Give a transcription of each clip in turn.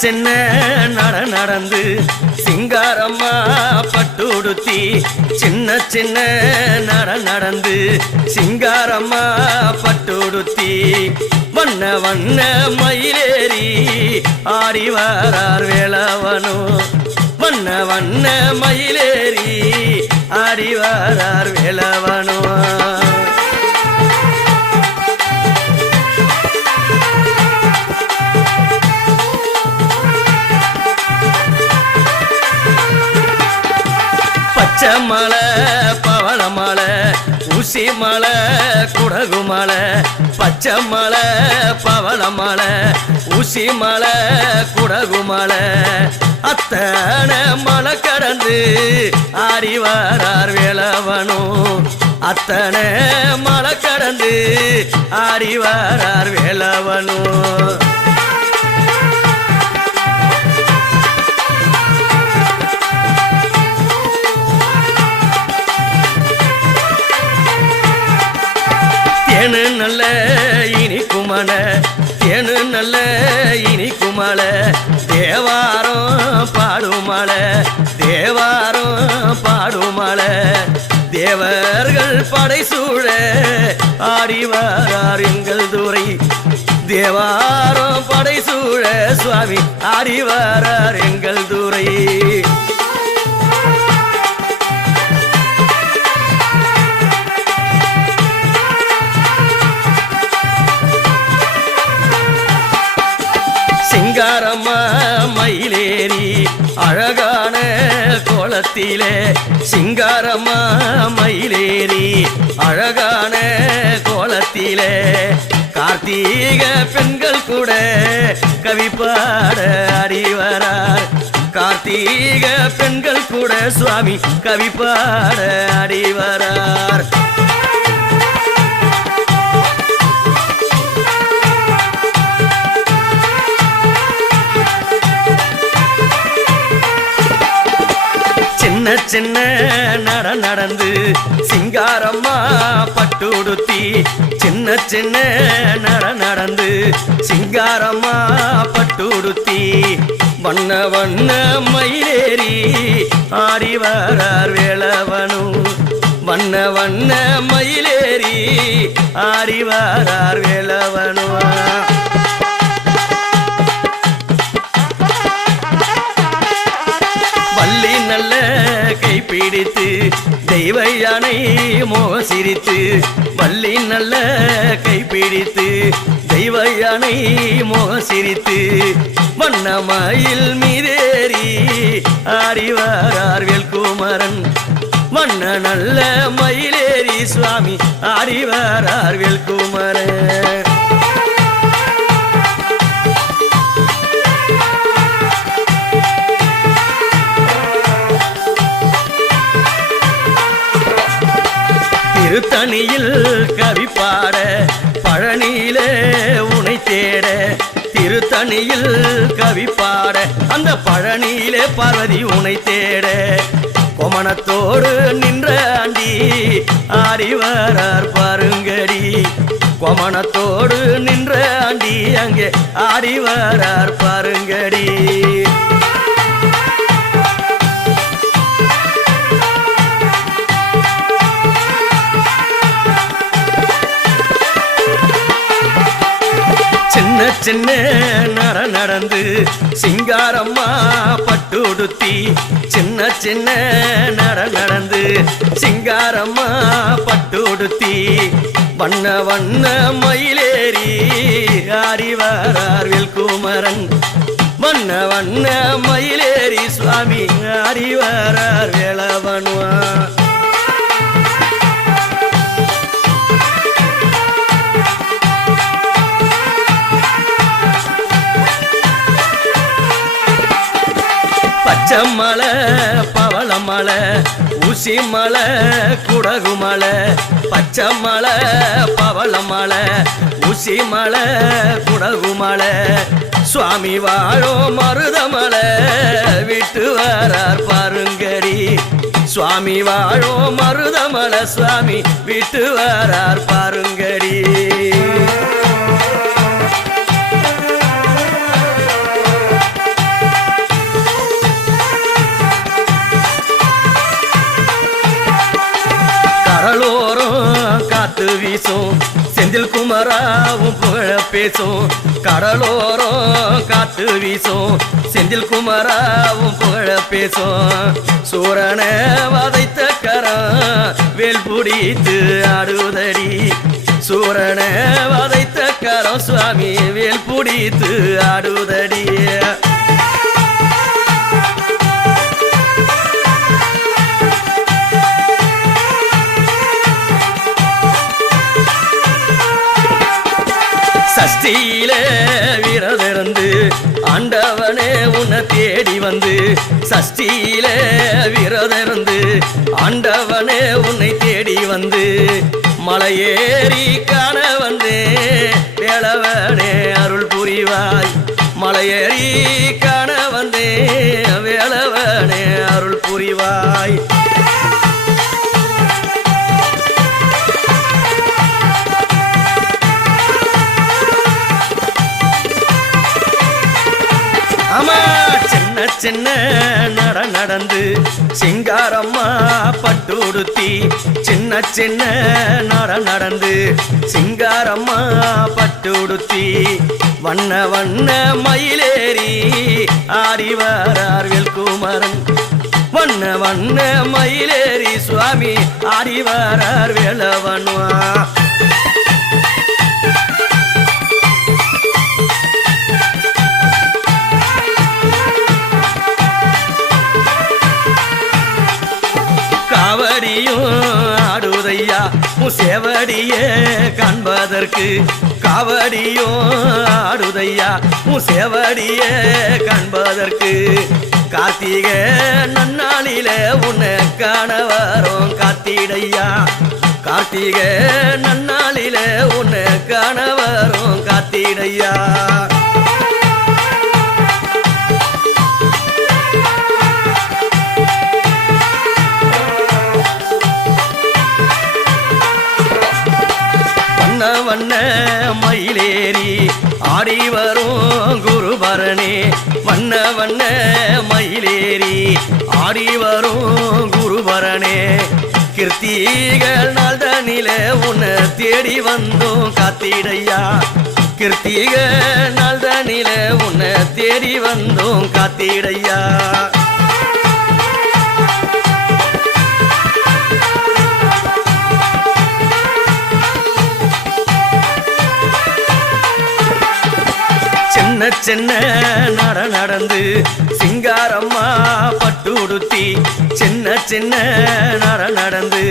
சின்ன நடந்து சிங்காரம்மா பட்டுடுத்தி சின்ன சின்ன நடந்து சிங்காரம்மா பட்டுடுத்தி வண்ண வண்ண மயிலேறி ஆடி வாரார் வேலவனோ வண்ண வண்ண மயிலேறி ஆடி வாரார் வேலவனோ பச்சைமலை பவளமலை ஊசிமலை குடகுமலை பச்சைமலை பவளமலை ஊசிமலை குடகுமலை அத்தனை மலை கடந்து ஆடி வாரார் வேலவனோ அத்தனை மலை கடந்து ஆடி வாரார் வேலவனோ தேனு நல்ல இனிக்குமல தேனு நல்ல இனிக்குமல தேவாரம் பாடுமல தேவாரம் பாடுமல தேவர்கள் படை சூழ ஆடி வாரார் எங்கள் துறை தேவாரம் படை சூழ சுவாமி ஆடி வாரார் எங்கள் துறை சிங்காரம்மா மயிலேறி அழகான கோலத்திலே சிங்காரம்மா மயிலேறி அழகான கோலத்திலே கார்த்திக பெண்கள் கூட கவி பாட ஆடி வரார் கார்த்திக பெண்கள் கூட சுவாமி கவி பாட ஆடி வரார் சின்ன சின்ன நடந்து சிங்காரம்மா பட்டுடுத்தி சின்ன சின்ன நடந்து சிங்காரம்மா பட்டுடுத்தி வண்ண வண்ண மயிலேறி ஆடி வாரார் வேலவனோ வண்ண வண்ண மயிலேறி ஆடி வாரார் வேலவனோ நல்ல கைப்பிடித்து தெய்வ யானை மோசிரித்து வள்ளி நல்ல கைப்பிடித்து தெய்வ யானை மோசிரித்து வண்ணமயில் மீதேறி ஆடி வாரார் வேல்குமரன் வண்ண நல்ல மயிலேறி சுவாமி ஆடி வாரார் வேல்குமரன் திருத்தணியில் கவி பாட பழனியிலே உனை தேட திருத்தணியில் கவி பாட அந்த பழனியிலே பார்வதி உனை தேட கோமணத்தோடு நின்ற ஆண்டி ஆடி வாரார் பாருங்கடி கோமணத்தோடு நின்ற ஆண்டி அங்கே ஆடி வாரார் பாருங்கடி சின்ன சின்ன நடந்து சிங்காரம்மா பட்டுடுத்தி சின்ன சின்ன நடந்து சிங்காரம்மா பட்டுடுத்தி வண்ண வண்ண மயிலேறி ஆடி வாரார் வேல்குமரன் வண்ண வண்ண மயிலேறி சுவாமி ஆடி வாரார் வேலவனோ பச்சைமலை பவளமலை ஊசிமலை குடகுமலை பச்சைமலை பவளமலை ஊசிமலை குடகுமலை சுவாமி வாழோ மருதமலை விட்டு வரார் பாருங்கடி சுவாமி வாழோ மருதமலை சுவாமி விட்டு வரார் பாருங்கடி வீசும் செந்தில் குமராவும் புகழ பேசும் கடலோரம் காத்து வீசும் செந்தில் குமராவும் புகழ பேசும் சூரன வதைத்த கரம் வேல் பிடித்து ஆடுதடி சூரன வதைத்த கரம் சுவாமி வேல் பிடித்து ஆடுதடி சஷ்டியில விரதிருந்து ஆண்டவனே உன்னை தேடி வந்து சஷ்டியில விரதிருந்து ஆண்டவனே உன்னை தேடி வந்து மலையேறி காண வந்தே வேளவனே அருள் புரிவாய் மலையேறி காண வந்தே வேளவனே அருள் புரிவாய் ஆமா சின்ன சின்ன நடந்து சிங்காரம்மா பட்டு உடுத்தி சின்ன சின்ன நடந்து சிங்காரம்மா பட்டு உடுத்தி வண்ண வண்ண மயிலேறி ஆடி வரார் வேல்குமரன் வண்ண வண்ண மயிலேறி சுவாமி ஆடி வரார் வேலவன்வா காவடியும் ஆடுதையா சேவடியே காண்பதற்கு காவடியும் ஆடுதையா சேவடியே காண்பதற்கு கார்த்திகை நன்னாளில உன்னை காண வரோம் காத்திடையா கார்த்திகை நன்னாளில உன்னை காண வரோம் காத்திடையா வண்ண மயிலேறி ஆடி வரும் குருபரணே வண்ண வண்ண மயிலேறி ஆடி வரும் குருபரணே கிருத்திகள் நாள் தனில உன்னை தேடி வந்தோம் காத்திடையா கிருத்திகள் நாள் தனில உன்னை தேடி வந்தோம் காத்திடையா சின்ன சின்ன நடந்து சிங்காரம்மா பட்டு உடுத்தி சின்ன சின்ன நடந்து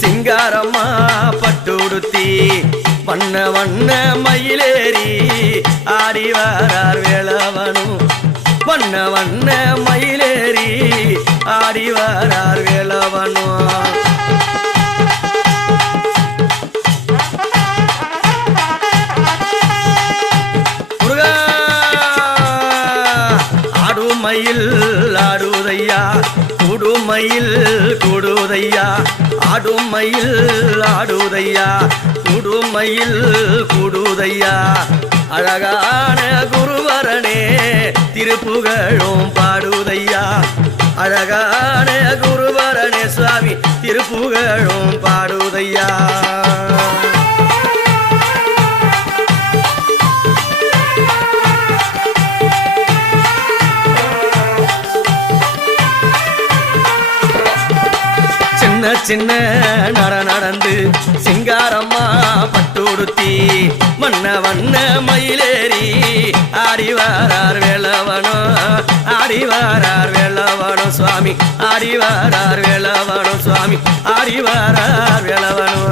சிங்காரம்மா பட்டு உடுத்தி வண்ண வண்ண மயிலேறி ஆடி வரார் வேலவனும் வண்ண வண்ண மயிலேறி ஆடி வரார் வேலவனும் மயில் ஆடுதையா குடுமயில் கூடுதையா ஆடும் மயில் ஆடுதையா குடுமயில் கூடுதையா அழகான குருவரனே திருப்புகழும் பாடுதையா அழகான குருவரனே சுவாமி திருப்புகழும் பாடுதையா சின்ன நடந்து சிங்காரம்மா பட்டு உடுத்தி வண்ண வண்ண மயிலேறி ஆடி வரார் வேலவனோ ஆடி வரார் வேலவனோ சுவாமி ஆடி வரார் வேலவனோ சுவாமி ஆடி வரார் வேலவனோ